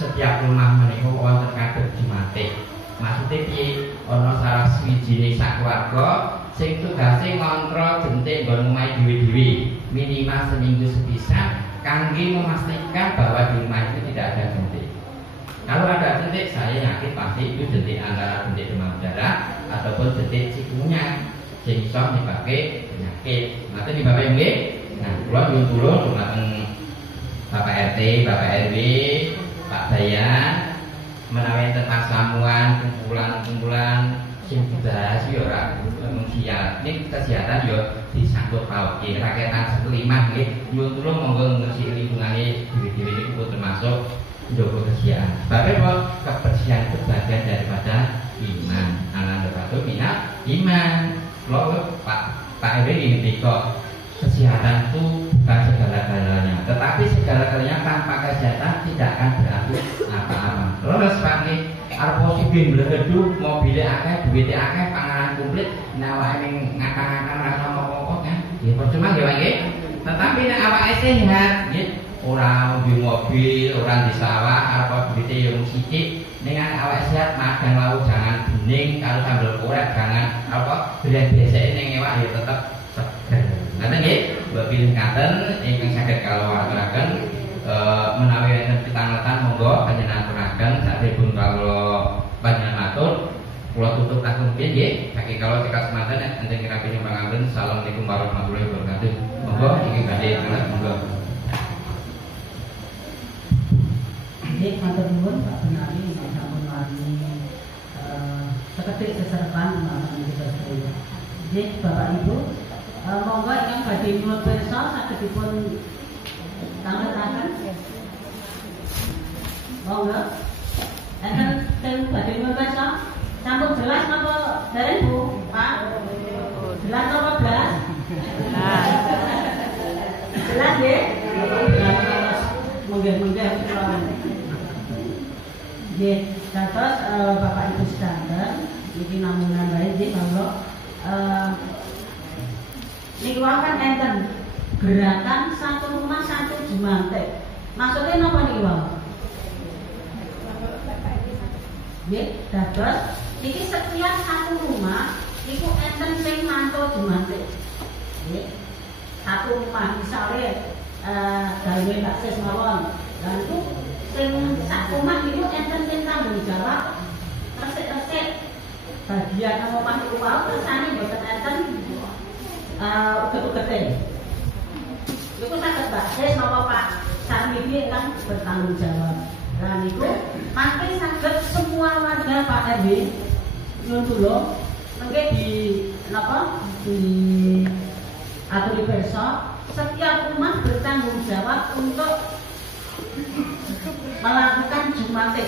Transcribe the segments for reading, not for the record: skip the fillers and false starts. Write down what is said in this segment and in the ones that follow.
setiap rumah menika wonten kados jumate. Maksude piye? Ana salah swijine sakwarga sing tugase ngontrol jentik nggon omahe dhewe-dhewe minimal seminggu sepisan kangge memastikan bahwa di rumah itu tidak ada jentik. Kalau ada jentik, saya yakin pasti itu jentik antara jentik demam berdarah ataupun jentik cikungunya sing iso nyebabke penyakit. Mate di Bapak nggih. Nah, kula nyuwun tulung dumateng Bapak RT, Bapak RW, Pak Bayan menawi tentang samuan kumpulan-kumpulan sing dibahas yo ora siap. Ini kesehatan yo disangkut pauke rakyatan sekelima nggih. Nyuwun tulung monggo ngurus lingkungane dhewe-dhewe niku termasuk njogo kesehatan. Sebab kebersihan itu bagian daripada iman. Ananda satu bina iman. Kalau Pak RW ini kok kesehatan itu bukan segala-galanya, tetapi segala-galanya tanpa kesehatan tidak akan berarti apa-apa. Terus pakai arposi bin bledu mobilnya akeh, duitnya akeh, panganan komplit, nawa ini ngakang-ngakang rasa apa-apa kan? Ya percuma ya Pak. Tetapi nek awake sehat, nggih, orang di mobil, orang di sawah, apa duitnya yang sithik, dengan awake sehat makan lauk jangan bening, kalau sambal korek jangan apa biasa-biasa ning ewak ya tetep seger. Karena nggih, pilih katen ingkang saged kalau aturaken menawi wonten pitangletan monggo panjenengan saderipun kalau panjenengan matur kula tutup takun nggih. Saking kalau cekak semanten enten kirang pangapunten. Assalamualaikum warahmatullahi wabarakatuh. Monggo iki badhe anak monggo. Nggih, matur nuwun Pak Benari sampun maringi sekedhik seserepan mengenai kita sedaya. Nggih, Bapak Ibu, monggo ingkang badhe nyuwun pirsa sagedipun tanglet-tanglet. Monggo. Enten sing badhe nyuwun pirsa sampun jelas napa dereng Bu? Pak. Jelas napa blas? Jelas nggih? Monggo-monggo kula. Nggih, dados Bapak Ibu sedherek iki namung nambahi nggih monggo niku kan enten gerakan satu rumah satu jumate. Maksudnya napa niku? Nggih, dados iki setiap satu rumah iku enten sing mantau jumate. Nggih. Satu rumah misalnya gawe baksis mawon. Lah itu sing sak rumah niku enten sing tanggung jawab resik-resik bagian omah niku wae kersane mboten enten uget-ugete. Niku saged baksis napa Pak Sarmidi kan bertanggung jawab. Lah niku mangke saged semua warga Pak RW nyuwun tulung mengke di napa di aturi pirsa setiap rumah bertanggung jawab untuk melakukan jumate.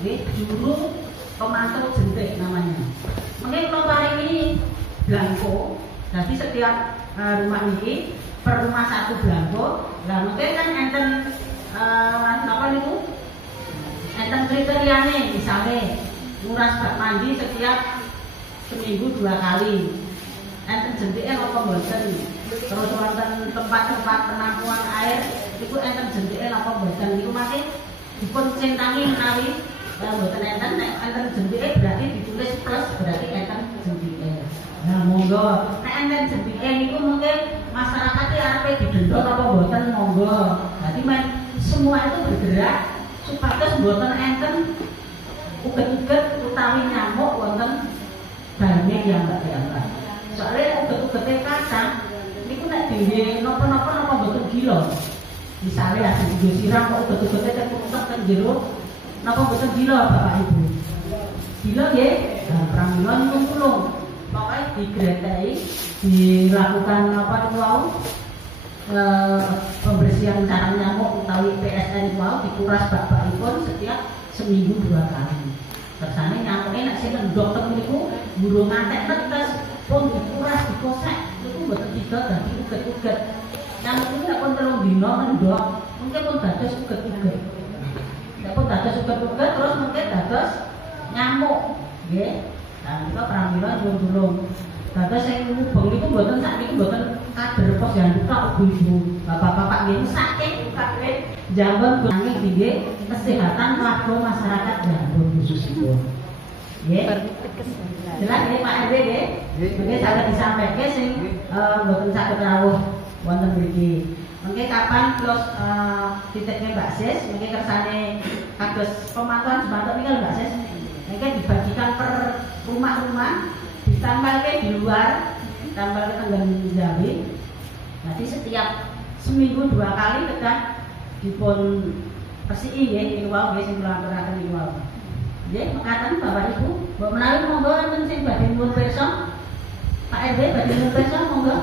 Nggih, juru pemantau jentik namanya. Mungkin kalau paringi blanko, jadi setiap rumah ini per rumah satu blanko. Lah mungkin kan enten apa niku? Enten kriteriane misalnya nguras bak mandi setiap seminggu 2 kali. Enten jentike apa mboten? Terus wonten tempat-tempat penampungan air iku enten jentike apa mboten? Niku masih dipun centangi menawi mboten enten. Nek enten jentike berarti ditulis plus berarti enten jentike. Nah monggo nek enten jentike niku mungkin masyarakat arepe didendot apa mboten monggo. Dadi men semua itu bergerak supados mboten enten uget-uget utawi nyamuk wonten barangnya yang mbak. Soalnya uget-ugete kacang niku nek dhewe napa-napa mboten gila. Misale asing digo siram kok uget-ugete ketutup ten jero napa mboten gila Bapak Ibu. Gila nggih. Nah, pramila nyuwun tulung. Pokoke digreteki, dilakukan apa niku wau pembersihan sarang nyamuk utawi PSN wau dikuras bak-bakipun setiap seminggu 2 kali. Kersane nyamuke nek sing ndok teng niku burung mantek tetes pun dikuras dikosek niku mboten bisa dadi uget-uget. Nyamuk niku nek pun 3 dina mendok mungkin pun dados uget-uget. Nek pun dados uget-uget terus mungkin dados nyamuk nggih. Nah, kita pramila nyuwun tulung. Dados sing mubeng niku mboten sakniki mboten kader posyandu tok ibu bapak-bapak nggih saking kabeh Jambon gunane nggih kesehatan warga masyarakat Jambon khususipun. Nggih. Jelas nggih Pak RW nggih. Mungkin saged disampaikan sing mboten saged rawuh wonten mriki. Mungkin kapan terus titiknya Mbak Sis, mungkin kersane kados pemantauan semangat ini Mbak Sis, mungkin dibagikan per rumah-rumah, ditambahkan di luar, ditambahkan tenggang Jawi. Nanti setiap seminggu 2 kali kita dipun persii ya, ini wow, ya, sing kula aturaken iki wow. Nggih, mekaten Bapak Ibu, mbok menawi monggo wonten sing badhe nyuwun pirsa. Pak RW badhe nyuwun pirsa monggo.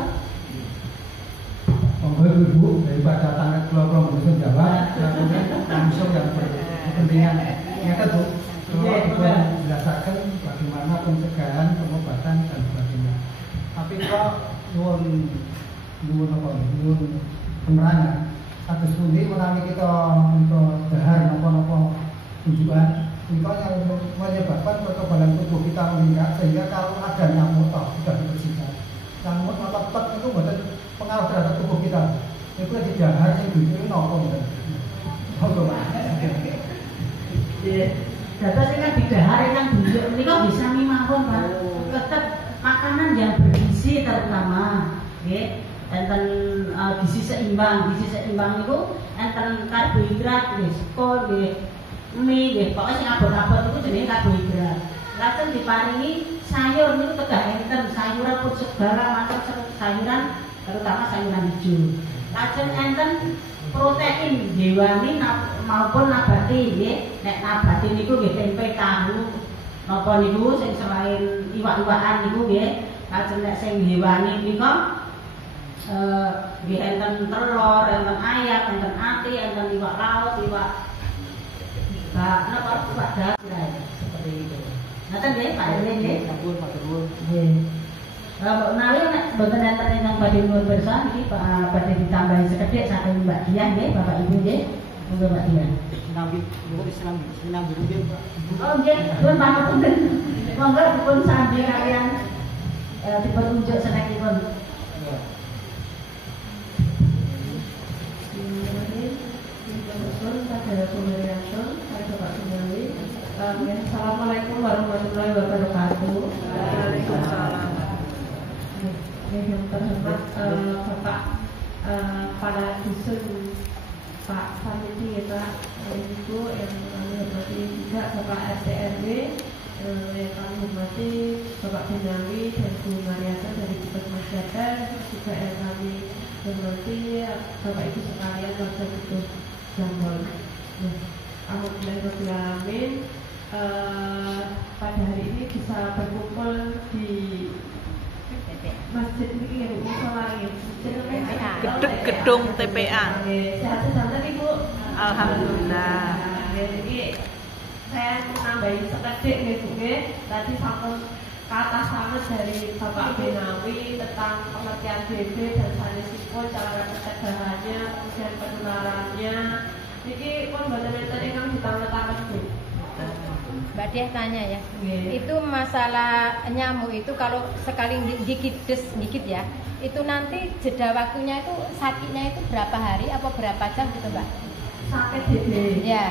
Monggo Ibu daripada tangan keluarga mungkin jawab langsung yang berkepentingan. Ya kan Bu, juga menjelaskan bagaimana pencegahan, pengobatan dan sebagainya. Tapi kok nyuwun penerangan. Satu studi menawi kita untuk dahar nopo-nopo tujuan, itu yang menyebabkan kekebalan tubuh kita meningkat sehingga kalau ada nyamuk sudah dibersihkan. Nyamuk atau pet itu bukan pengaruh terhadap tubuh kita. Itu di dahar yang dulu nopo betul. Data sing di dahar yang dulu ini kok bisa mawon Pak. Tetap makanan yang bergizi terutama, nggih. Enten gizi seimbang itu enten karbohidrat, nggih, skor, nggih, mie, nggih, pokoknya sing abot-abot itu jenenge karbohidrat. Lajeng diparingi sayur niku kedah enten sayuran pun segala macam sayuran, terutama sayuran hijau. Lajeng enten protein hewani maupun nabati, nggih. Nek nabati niku nggih tempe, tahu, napa niku sing selain iwak-iwakan niku nggih. Lajeng nek sing hewani nika nggih enten telur, enten ayam, enten ati, enten iwak laut, iwak napa iwak darat seperti itu. Ngaten nggih Pak RW nggih. Matur nuwun. Nggih. Mbok menawi nek mboten enten ingkang badhe nyuwun pirsa iki badhe ditambahi sekedhik saking Mbak Dian nggih, Bapak Ibu nggih. Monggo Mbak Dian. Sinambi nggih Pak. Oh nggih, nuwun pangapunten. Monggo dipun sambi kalian dipun unjuk senekipun. Assalamualaikum warahmatullahi wabarakatuh. Waalaikumsalam. Yang terhormat Bapak para dusun, Pak Samiti, Pak Ibu yang kami hormati juga Bapak RT RW, yang kami hormati Bapak Benawi dan Bu Mariana dari Puskesmas Jateng, juga yang kami hormati Bapak Ibu sekalian warga Butuh Jambon. Alhamdulillahirrahmanirrahim. Pada hari ini bisa berkumpul di masjid ini yang gedung TPA. Sehat-sehat Ibu. Alhamdulillah. Jadi saya menambahi sekedhik nih Bu. Tadi sampun kata sama dari Bapak Benawi tentang pengertian BB dan sanesipun, cara pencegahannya, kemudian penularannya. Jadi pun mboten enten ingkang ditanglet-tanglet Bu. Mbak Diah tanya ya, itu masalah nyamuk itu kalau sekali dikit ya, itu nanti jeda waktunya itu sakitnya itu berapa hari apa berapa jam gitu Mbak? Sakit DB. Ya,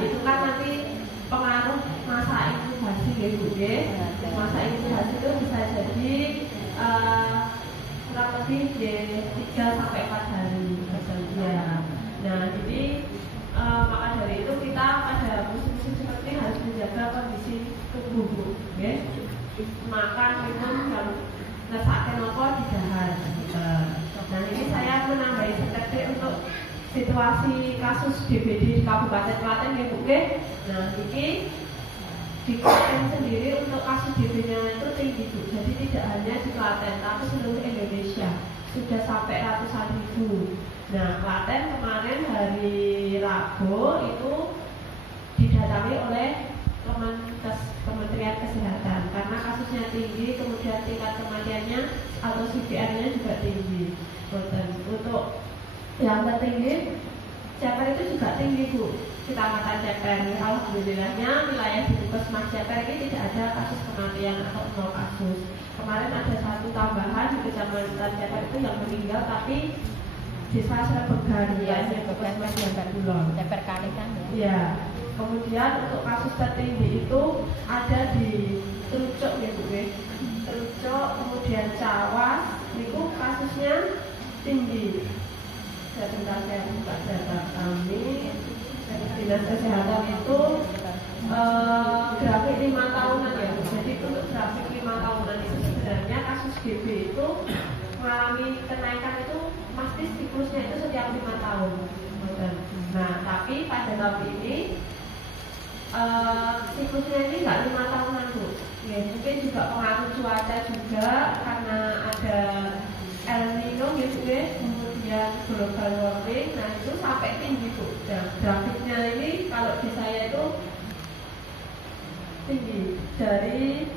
itu kan nanti pengaruh masa inkubasi ya Bu. Masa inkubasi itu bisa jadi kurang lebih 3 sampai 4 hari ya. Nah jadi maka dari itu kita pada musim-musim seperti ini harus menjaga kondisi tubuh Bu, ya. Makan minum harus ngesake nopo di dahar. Nah ini saya menambahi sekedhik untuk situasi kasus DBD di Kabupaten Klaten ya Bu. Nah ini di Klaten sendiri untuk kasus DBD-nya itu tinggi Bu. Jadi tidak hanya di Klaten tapi seluruh Indonesia sudah sampai ratusan ribu. Nah, Klaten kemarin hari Rabu itu didatangi oleh Kementerian Kesehatan karena kasusnya tinggi, kemudian tingkat kematiannya atau CPR-nya juga tinggi. Untuk yang tertinggi Ceper itu juga tinggi Bu, Kecamatan Ceper. Alhamdulillahnya wilayah di Puskesmas Ceper ini tidak ada kasus kematian atau 0 kasus. Kemarin ada 1 tambahan di Kecamatan Ceper itu yang meninggal, tapi desa Serbegan, Iya, di Serbegan Puskesmas yang Ceper Kulon. Ceper kali kan ya. Ya, kemudian untuk kasus tertinggi itu ada di Trucuk ya Bu, Trucuk, kemudian Cawas, itu kasusnya tinggi. Sebentar saya buka data kami. Dinas Kesehatan itu grafik 5 tahunan ya Bu. Jadi untuk grafik 5 tahunan itu sebenarnya kasus GB itu mengalami kenaikan itu pasti siklusnya itu setiap 5 tahun. Nah, tapi pada tahun ini siklusnya ini nggak 5 tahunan Bu. Ya, mungkin juga pengaruh cuaca juga karena ada El Nino gitu ya, kemudian global warming. Nah itu sampai tinggi Bu. Dan grafiknya ini kalau di saya itu tinggi dari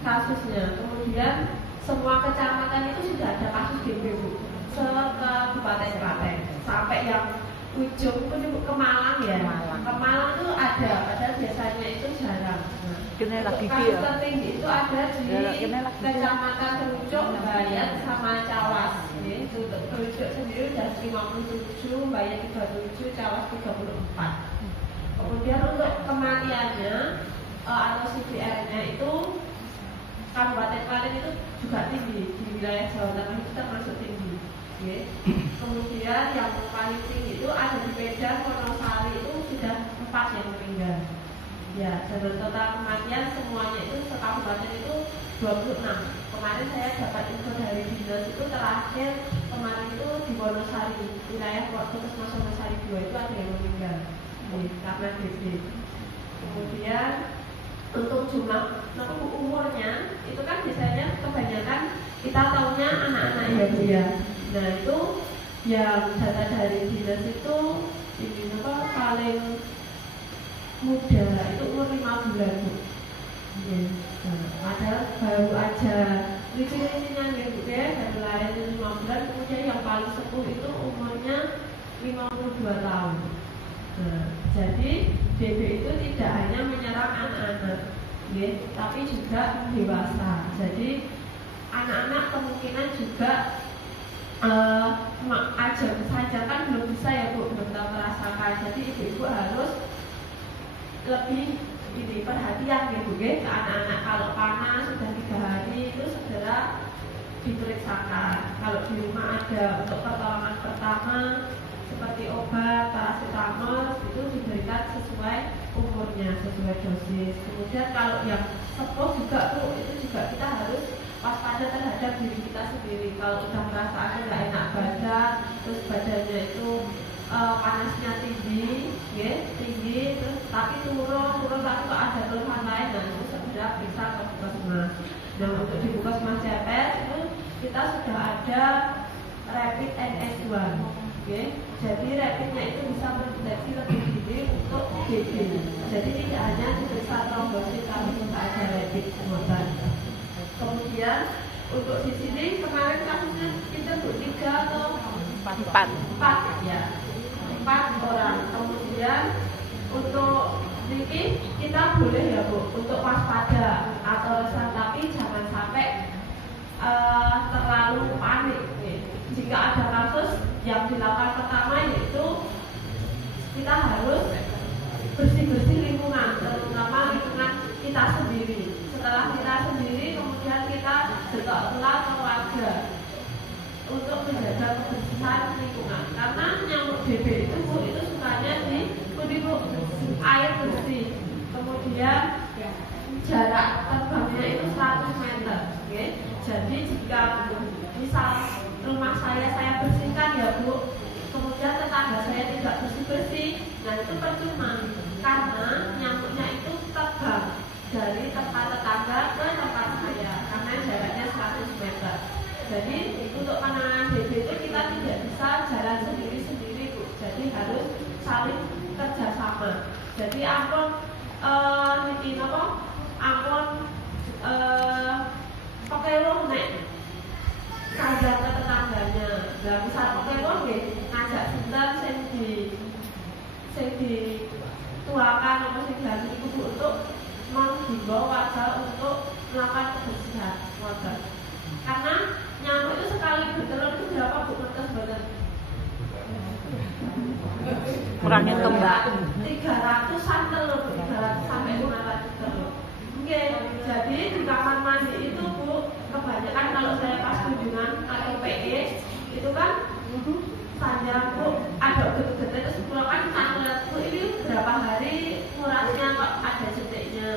kasusnya. Kemudian semua kecamatan itu sudah ada kasus GB Bu. Kabupaten Klaten sampai yang ujung pun ke Malang ya. Ke Malang itu ada, padahal biasanya itu jarang. Kasus tertinggi itu ada di Kecamatan Trucuk, Bayat, sama Cawas. Untuk Trucuk sendiri sudah 57, Bayat 37, Cawas 34. Kemudian untuk kematiannya atau CVR-nya itu Kabupaten Klaten itu juga tinggi, di wilayah Jawa Tengah itu termasuk tinggi. Kemudian yang paling tinggi itu ada di Medan, Wonosari itu sudah 4 yang meninggal. Ya, dan total kematian semuanya itu sekabupaten itu 26. Kemarin saya dapat info dari dinas itu terakhir kemarin itu di Wonosari, wilayah Puskesmas Wonosari 2 itu ada yang meninggal karena DB. Kemudian untuk jumlah umurnya itu kan biasanya kebanyakan kita tahunya anak-anak ya Bu ya. Nah itu yang data dari dinas itu ini paling muda itu umur 5 bulan Bu. Padahal baru aja ciri-cirinya ya Bu ya, baru lahir 5 bulan. Kemudian yang paling sepuh itu umurnya 52 tahun. Nah, jadi DB itu tidak hanya menyerang anak-anak, ya, tapi juga dewasa. Jadi anak-anak kemungkinan juga aja saja kan belum bisa ya Bu, belum tahu merasakan. Jadi ibu-ibu harus lebih ini perhatian ya Bu ke anak-anak. Kalau panas sudah 3 hari itu segera diperiksakan. Kalau di rumah ada untuk pertolongan pertama seperti obat, paracetamol itu diberikan sesuai umurnya, sesuai dosis. Kemudian kalau yang sepuh juga Bu, itu juga kita harus waspada terhadap diri kita sendiri. Kalau udah merasa nggak enak badan, terus badannya itu panasnya tinggi, ya, tinggi, terus tapi turun tapi kok ada keluhan lain, nah itu segera periksa ke puskesmas. Nah untuk di Puskesmas Ceper itu kita sudah ada rapid NS1, ya. Jadi rapidnya itu bisa mendeteksi lebih dini untuk DB. Jadi tidak hanya diperiksa trombosit, tapi juga ada rapid obat. Kemudian untuk di sini kemarin kasusnya kita 3 atau 4 ya. 4 orang. Kemudian untuk ini kita boleh ya Bu untuk waspada atau resah, tapi jangan sampai terlalu panik. Jika ada kasus yang dilakukan pertama yaitu kita harus bersih-bersih lingkungan, terutama lingkungan kita sendiri. Setelah kita sendiri, kemudian kita juga ulang ke warga untuk menjaga kebersihan lingkungan. Karena nyamuk DB itu Bu, itu sukanya di air bersih. Kemudian jarak terbangnya itu 100 meter. Okay? Jadi jika misal rumah saya bersihkan ya Bu, kemudian tetangga saya tidak bersih-bersih, nah itu percuma karena nyamuknya itu terbang dari tempat tetangga ke tempat saya karena jaraknya 100 meter. Jadi untuk penanganan DB itu kita tidak bisa jalan sendiri-sendiri Bu, jadi harus saling kerjasama. Jadi ampun pakai nek sadar ke tetangganya. Nah, misal kemon nggih ngajak sinten sing dituakan apa sing dihasil ibu untuk menghimbau warga untuk melakukan kebersihan warga. Karena nyamuk itu sekali bertelur itu berapa Bu Mertes badan? Kurang hitung Mbak. 300-an telur, 300 sampai 500 telur. Oke, jadi di kamar mandi itu Bu, kebanyakan kalau saya pas kunjungan atau PE itu kan panjang Bu, ada gede-gede terus pulau kan sangat Bu, ini berapa hari murasnya kok ada jentiknya.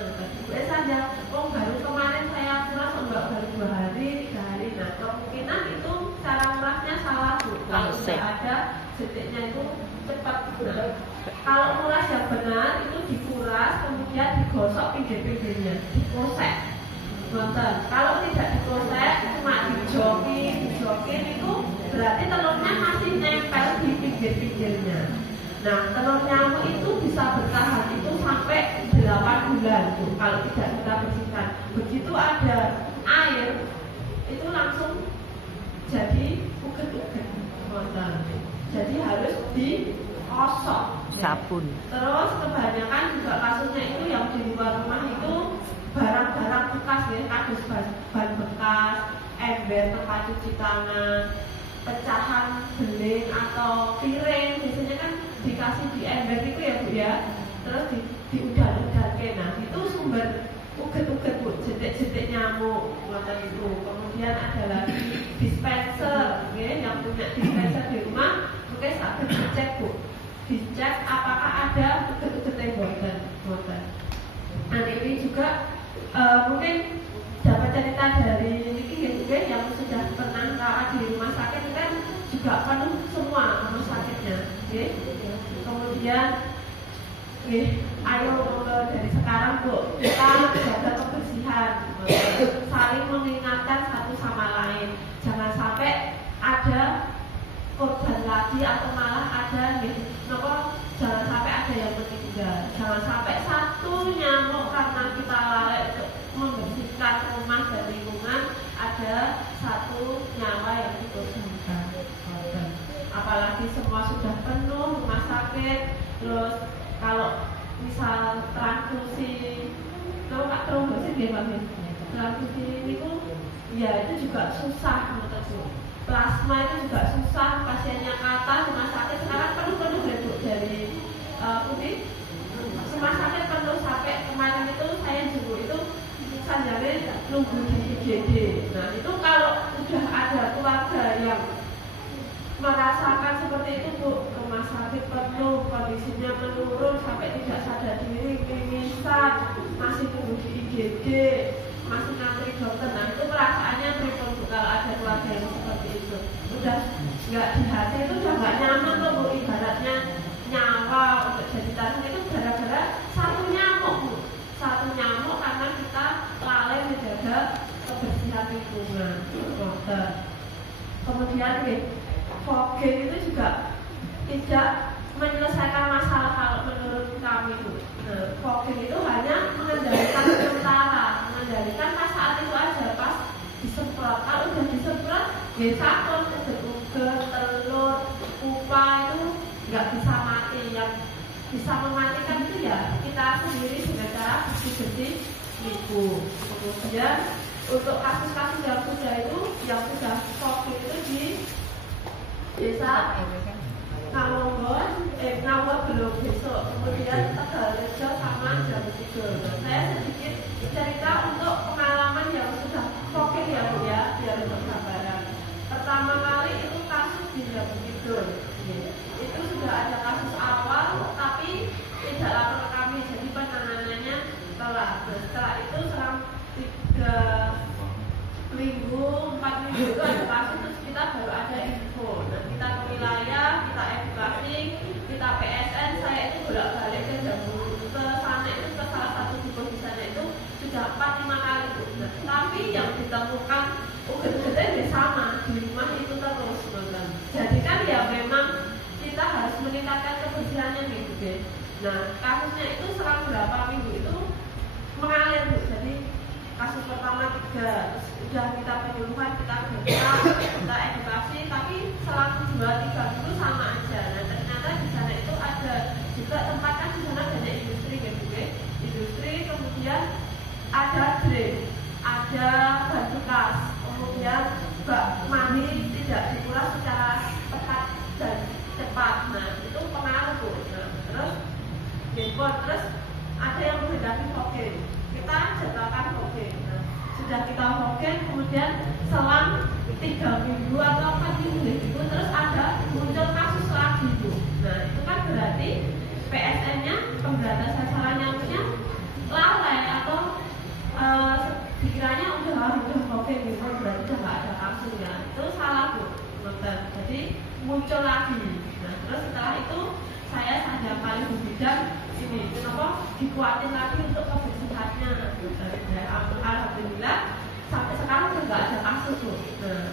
Saja, baru kemarin saya muras baru 2 hari, 3 hari. Nah, kemungkinan itu cara murasnya salah Bu. Kalau tidak ada jentiknya itu cepat. Nah, kalau muras yang benar itu dikuras kemudian digosok pinggir-pinggirnya, dikosek. Nonton. Kalau tidak dikosek cuma dijokin itu berarti telurnya masih nempel di pinggir-pinggirnya. Nah, telur nyamuk itu bisa bertahan itu sampai 8 bulan tuh, kalau tidak kita bersihkan. Begitu ada air itu langsung jadi uget-uget. Jadi harus dikosok sabun. Terus kebanyakan juga kasusnya itu yang di luar rumah itu barang-barang bekas ya, kardus ban bekas, ember tempat cuci tangan, pecahan beling atau piring, biasanya kan dikasih di ember itu ya Bu ya, terus diudan-udan. Nah itu sumber uget-uget Bu, jentik-jentik nyamuk macam itu. Kemudian ada lagi dispenser, ya, yang punya dispenser di rumah mungkin sampai dicek Bu, dicek apakah ada uget-uget boten. Nah ini juga mungkin dapat cerita dari Niki ya, yang sudah pernah rawat di rumah sakit kan juga penuh semua rumah sakitnya, ya. Kemudian ayo dari sekarang Bu, kita jaga kebersihan, saling mengingatkan satu sama lain, jangan sampai ada korban lagi atau malah ada jangan sampai ada yang meninggal, jangan sampai satu nyamuk karena kita lalai untuk membersihkan rumah dan lingkungan ada satu nyawa yang dikorbankan. Apalagi semua sudah penuh rumah sakit, terus kalau misal transfusi, kalau nggak trombosit ya Pak, transfusi ini tuh ya itu juga susah menurut Bu. Plasma itu juga susah, pasiennya kata rumah sakit sekarang penuh ya Bu, dari putih rumah sakit penuh sampai kemarin itu saya jenguk itu sanjanya nunggu di IGD. Nah itu kalau udah ada keluarga yang merasakan seperti itu Bu, rumah sakit penuh, kondisinya menurun sampai tidak sadar diri, pingsan, masih tunggu di IGD, masih ngantri dokter. Nah itu perasaannya pripun Bu kalau ada keluarga yang seperti itu, udah nggak di hati, itu udah nggak nyaman loh Bu. Ibaratnya nyawa untuk jadi tahan itu gara-gara satu nyamuk Bu, satu nyamuk karena kita lalai menjaga kebersihan lingkungan. Kemudian fogging itu juga tidak menyelesaikan masalah kalau menurut kami Bu. Nah, fogging itu hanya mengendalikan sementara, mengendalikan pas saat itu aja, pas disemprot. Kalau udah disemprot, ya sabun, uget-uget, telur, pupa itu nggak bisa mati. Yang bisa mematikan itu ya kita sendiri dengan cara bersih-bersih itu. Kemudian untuk kasus-kasus yang sudah fogging itu di desa Ngawur belum besok, kemudian Tegalrejo sama Jambu. Saya sedikit cerita untuk pengalaman yang sudah fogging ya Bu ya, biar bersabaran. Pertama kali itu kasus di Jambu Kidul, itu sudah ada kasus awal tapi tidak lapor ke kami, jadi penanganannya telat. Setelah itu selang 3 minggu, 4 minggu itu ada kasus, terus kita baru ada info. Nah kita ke wilayah, kita edukasi, kita PSN, saya itu bolak-balik ke Jambu, ke sana itu ke salah satu dukun di sana itu sudah 4-5 kali Bu. Nah, tapi yang ditemukan uget-ugetnya sama di rumah itu terus. Jadi kan ya memang kita harus meningkatkan kebersihannya gitu deh. Nah kasusnya itu selang berapa minggu itu mengalir Bu. Jadi kasus pertama 3 sudah kita penyuluhan, kita edukasi, tapi selama 2-3 minggu sama aja. Nah ternyata di sana itu ada juga tempat, kan di sana banyak industri gitu ya, industri, kemudian ada drain, ada ban bekas, kemudian bak mandi tidak dikuras secara tepat dan cepat. Nah itu pengaruh tuh. Nah, terus handphone, terus ada yang menghendaki fogging, kita jadwalkan fogging. Nah, sudah kita fogging, kemudian selang 3 minggu atau 4 minggu itu terus ada muncul kasus lagi itu. Nah itu kan berarti PSN-nya, pemberantasan sasaran nyamuknya lalai atau dikiranya udah fogging gitu, berarti udah nggak ada kasusnya. Itu salah tuh, jadi muncul lagi. Nah terus setelah itu saya saja paling berbidang ini, kenapa dikuatin lagi untuk kebersihannya. Alhamdulillah sampai sekarang juga nggak ada kasus tuh. Nah,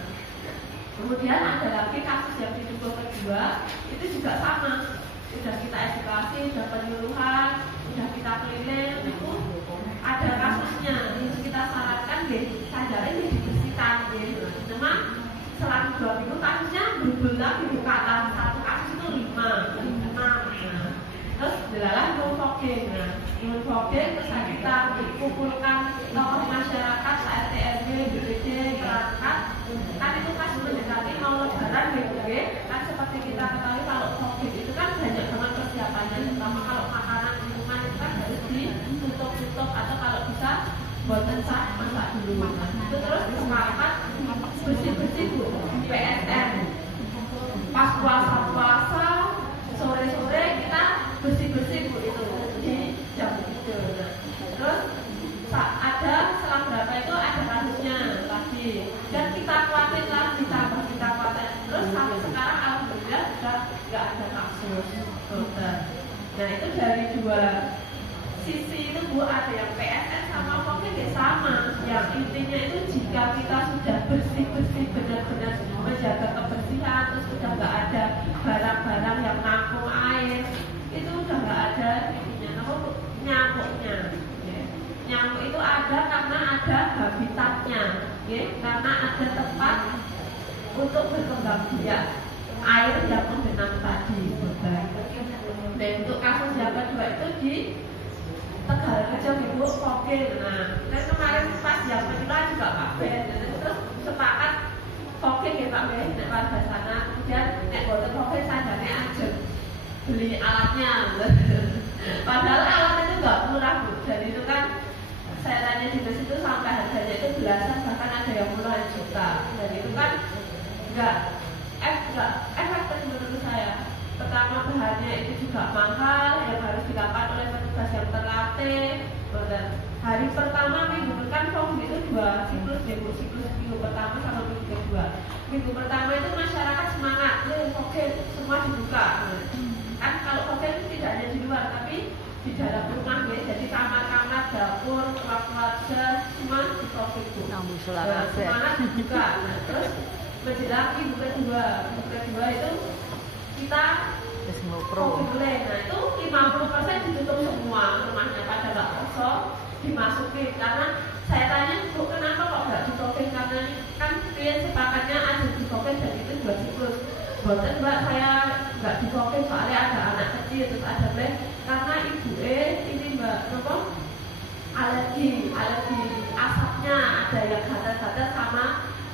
kemudian ada lagi kasus yang di Dukuh kedua, itu juga sama. Sudah kita edukasi, sudah penyuluhan, sudah kita keliling, itu ada kasusnya. Itu kita sarankan deh, sajarnya dibersihkan deh. Cuma selama 2 minggu kasusnya berubah lagi, bukan satu kasus itu 5. Terus delalah fogging. Nah, fogging terus kita kumpulkan tokoh masyarakat, RT RW, BPD, perangkat. Kan itu pas mendekati mau lebaran gitu ya. Kan seperti kita ketahui kalau fogging itu kan banyak banget persiapannya, terutama kalau makanan minuman itu kan harus ditutup atau kalau bisa buatan sah masak dulu. Nah, itu terus sepakat bersih-bersih Bu di PSN. Pas puasa sore-sore kita bersih-bersih Bu itu di jam itu. Nah, terus ada selang berapa itu ada kasusnya lagi dan kita kuatin lagi, kita kuatin terus sampai sekarang alhamdulillah sudah nggak ada kasus. Nah itu dari 2 sisi itu Bu, ada yang PSN sama fogging ya sama. Yang intinya itu jika kita sudah bersih-bersih benar-benar menjaga kebersihan, terus sudah nggak ada barang-barang yang nampung air, itu udah nggak ada nyamuknya. Nyamuk itu ada karena ada habitatnya, karena ada tempat untuk berkembang biak, air yang menggenang tadi. Dan untuk kasus yang kedua itu di Tegal Rejo Ibu fogging. Nah, dan kemarin pas yang kedua juga Pak Ben, terus sepakat fogging ya Pak Ben, nek warga sana. Kemudian nek boten fogging sadane aja beli alatnya. Padahal alat itu nggak murah Bu. Dan itu kan saya tanya di situ sampai harganya itu belasan, bahkan ada yang puluhan juta. Dan itu kan nggak efektif menurut saya. Pertama bahannya itu juga mahal, yang harus dilakukan oleh petugas yang terlatih. Dan hari pertama minggu kan fogging itu 2 siklus, siklus minggu pertama sama minggu kedua. Minggu pertama itu masyarakat semangat, fogging semua dibuka. Kan kalau fogging itu tidak hanya di luar, tapi di dalam rumah ya, jadi kamar-kamar, dapur, keluarga semua di fogging itu. Semangat dibuka. Nah, terus menjelang minggu kedua itu kita fogging. Nah itu 50% ditutup semua rumahnya, pada nggak kosong dimasukin. Karena saya tanya Bu, kenapa kok nggak di-fogging? Karena kan klien sepakatnya ada di-fogging dan itu 2 siklus. Boten Mbak, saya nggak di-fogging soalnya ada anak kecil, terus ada bleh karena ibu ini Mbak alergi asapnya, ada yang gatal-gatal sama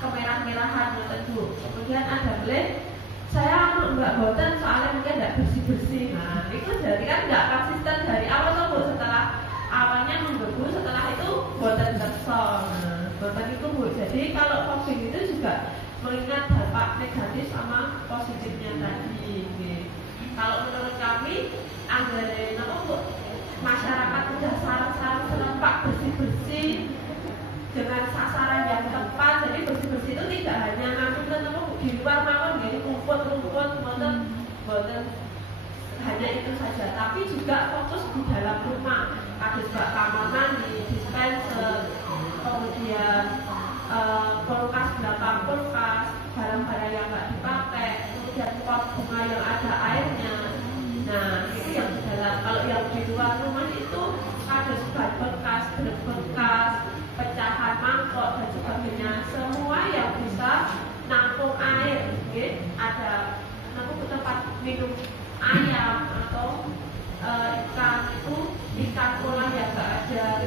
kemerah-merahan Bu. Kemudian ada bleh saya nggak boten soalnya mungkin nggak bersih-bersih. Nah itu jadi kan nggak konsisten dari awal tuh Bu. Setelah awalnya menggebu, setelah itu boten terson. Nah boten itu Bu. Jadi kalau fogging itu juga mengingat dampak negatif sama positifnya tadi. Kalau menurut kami anggaran Bu, masyarakat udah sarang-sarang serempak bersih-bersih dengan sasaran yang tepat. Jadi bersih-bersih itu tidak hanya namun di luar mawon jadi rumput-rumput boten hanya itu saja, tapi juga fokus di dalam rumah. Kados bak kamar mandi, dispenser, kemudian kulkas belakang kulkas, barang-barang yang nggak dipakai, kemudian pot bunga yang ada airnya. Nah itu yang di dalam. Kalau yang di luar rumah itu kados ban bekas, bekas, pecah mangkok dan sebagainya, semua yang bisa nampung air, ada nampung tempat minum ayam atau ikan itu, ikan kolam yang nggak ada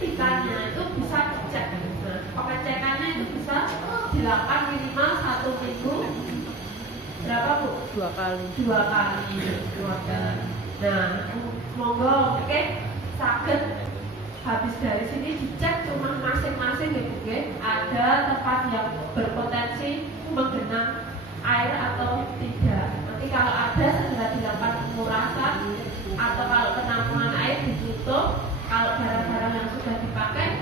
ikannya itu bisa dicek. Nah, pengecekannya itu bisa dilakukan minimal 1 minggu. Berapa Bu? 2 kali. 2 kali. Nah, monggo, sakit habis dari sini dicek cuma masing-masing ya Bu, ada tempat yang berpotensi menggenang air atau tidak. Nanti kalau ada segera dilakukan pengurasan, atau kalau penampungan air ditutup. Kalau barang-barang yang sudah dipakai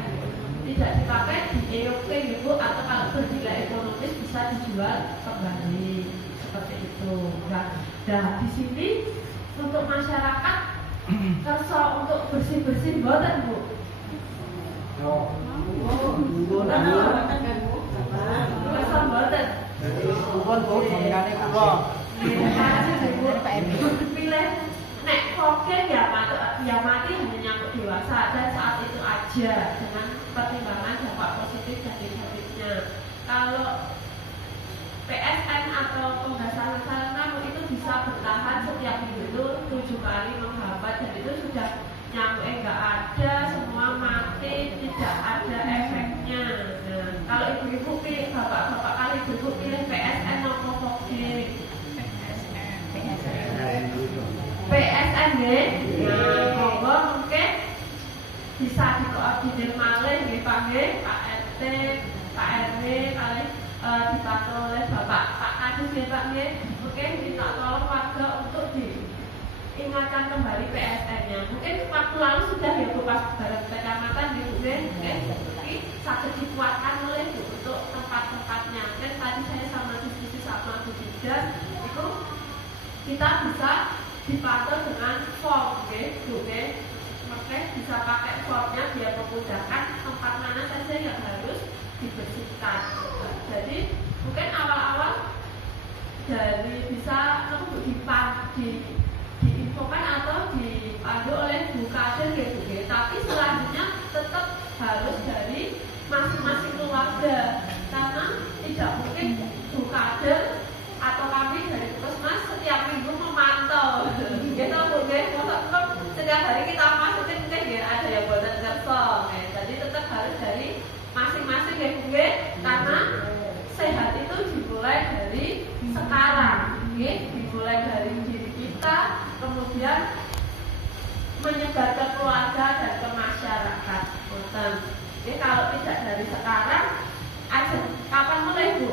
tidak dipakai di EOP gitu, atau kalau bernilai ekonomis bisa dijual kembali seperti itu. Nah, di sini untuk masyarakat kerso untuk bersih-bersih boten Bu. Boten. Kerso boten. Bukan Bu, jaminan kula. Pilih nek koke ya mati hanya nyangkut dewasa, dan saat itu aja dengan pertimbangan dampak positif dan negatifnya. Kalau PSN atau penggasan sarana itu bisa bertahan setiap minggu itu 7 kali menghambat, dan itu sudah nyamuk nggak ada, semua mati, tidak ada efeknya. Nah, kalau ibu-ibu pilih, bapak-bapak kali ibu pilih PSN atau koke? PSN ya, nah monggo mungkin bisa dikoordinir malih nggih Pak nggih, Pak RT, Pak RW kali dibantu oleh Bapak Pak Kadis nggih Pak nggih. Mungkin minta tolong warga untuk diingatkan kembali PSN-nya. Mungkin waktu lalu sudah ya Bu pas bareng kecamatan di Bu nggih. Ini sakit dikuatkan oleh Bu untuk tempat-tempatnya. Kan tadi saya sama diskusi sama Bu Didas itu kita bisa dipantau dengan form, Bu, makanya bisa pakai formnya biar memudahkan tempat mana saja yang harus dibersihkan. Jadi mungkin awal-awal dari bisa diinfokan atau dipandu oleh Bu Kader ya Bu, tapi selanjutnya tetap harus dari masing-masing keluarga, karena tidak mungkin Bu Kader atau kami dari Puskesmas setiap minggu memantau gitu Bu, setiap hari kita masukin mungkin ada yang buatan kerso, jadi tetap harus dari masing-masing ya Bu, karena sehat itu dimulai dari sekarang, dimulai dari diri kita, kemudian menyebar ke keluarga dan ke masyarakat. Kalau tidak dari sekarang, kapan mulai Bu?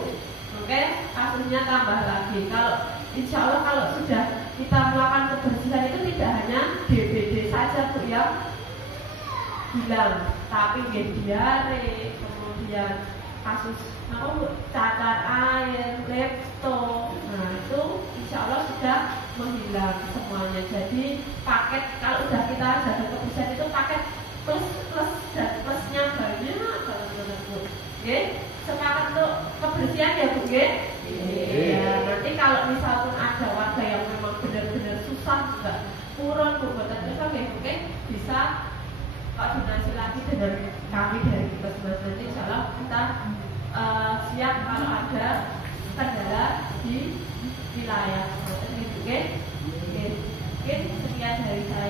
Kasusnya tambah lagi. Kalau insya Allah kalau sudah kita melakukan kebersihan itu tidak hanya DBD saja Bu yang hilang, tapi diare, kemudian kasus cacar air, lepto, nah itu insya Allah sudah menghilang semuanya. Jadi paket kalau sudah kita jaga kebersihan itu paket plus dan plusnya banyak banget Bu. Semangat untuk kebersihan ya Bu, ya, nanti kalau misalkan ada warga yang memang benar-benar susah nggak turun Bu, bisa koordinasi lagi dengan kami dari Puskesmas. Nanti insya Allah kita siap kalau ada kendala di wilayah ini. Mungkin sekian dari saya.